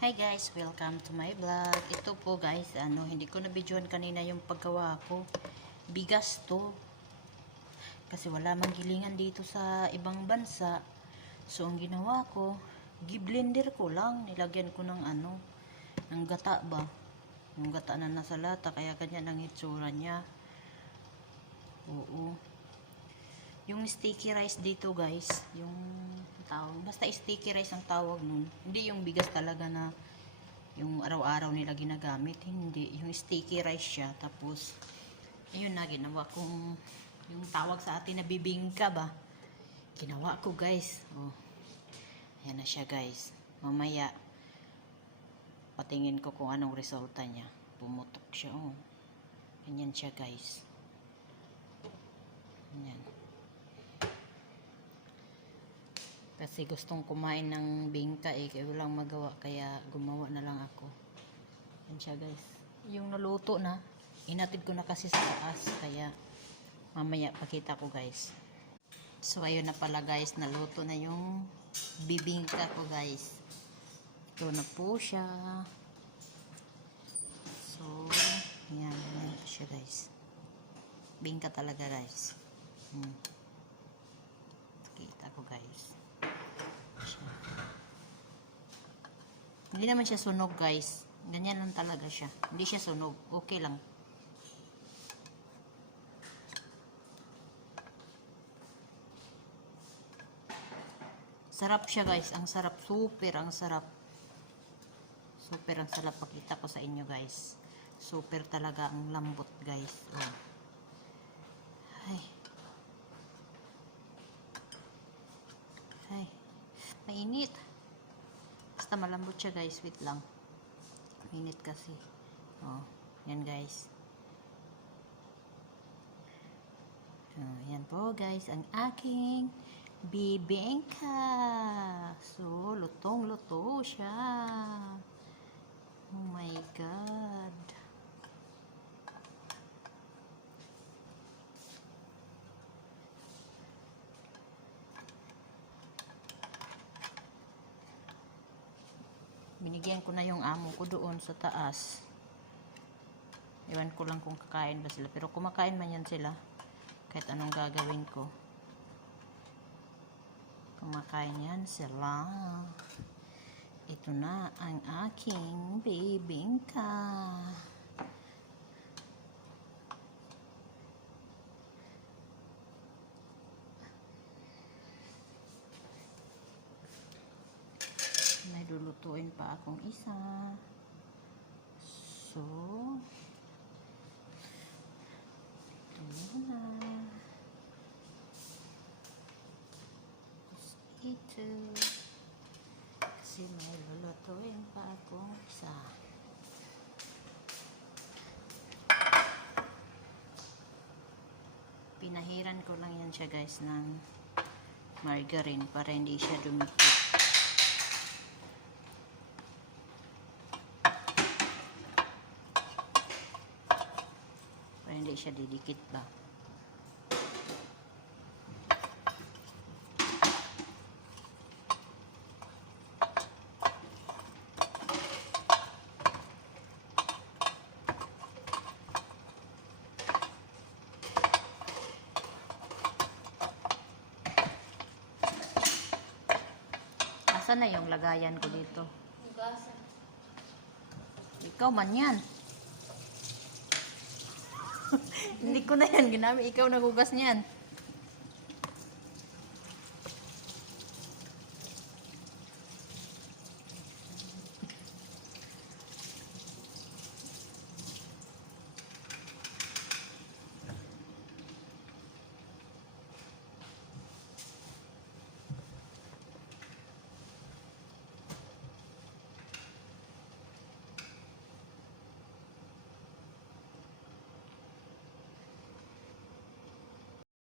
Hi guys, welcome to my vlog. Ito po guys, ano, hindi ko na videoan kanina yung paggawa ko. Bigas to. Kasi wala mang gilingan dito sa ibang bansa. So ang ginawa ko, giblender ko lang. Nilagyan ko ng ano, ng gata ba? Yung gata na nasa lata, kaya ganyan ang itsura niya. Oo. Yung sticky rice dito guys, yung tawag, basta sticky rice ang tawag nun. Hindi yung bigas talaga na yung araw-araw nila ginagamit. Hindi. Yung sticky rice siya. Tapos, ayun na, ginawa kong yung tawag sa atin na bibingka ba. Ginawa ko guys. Oh. Ayan na siya guys. Mamaya, patingin ko kung anong resulta niya. Pumutok siya. Oh. Ganyan siya guys. Ganyan. Kasi gustong kumain ng bingka eh, kaya walang magawa, kaya gumawa na lang ako. Yan siya guys. Yung naluto na, inatid ko na kasi sa taas, kaya mamaya pakita ko guys. So ayun na pala guys, naluto na yung bibingka ko guys. Ito na po siya. So, yan, yan po siya guys. Bingka talaga guys. Hmm. Kita ko guys. Hindi naman siya sunog guys. Ganyan lang talaga siya. Hindi siya sunog. Okay lang. Sarap siya guys. Ang sarap. Super ang sarap. Super ang sarap. Pakita ko sa inyo guys. Super talaga ang lambot guys. Oh. Ay. Ay. Mainit. Basta malambot siya guys. Wait lang. Mainit kasi. Oh. Yan guys. Oh, yan po guys. Ang aking bibingka. So, lutong-luto siya. Oh my God. Binigyan ko na yung amo ko doon sa taas. Iwan ko lang kung kakain ba sila pero kumakain man yan sila. Kahit anong gagawin ko. Kumakain yan sila. Ito na ang aking bibingka may lulutuin pa akong isa. So ito muna ito kasi may lulutuin pa akong isa. Pinahiran ko lang yan siya guys ng margarine para hindi siya dumikit para hindi siya didikit ba Asan na yung lagayan ko dito? Hugasan. Ikaw man yan. Hindi ko na yan ginamit. Ikaw nagugas niyan.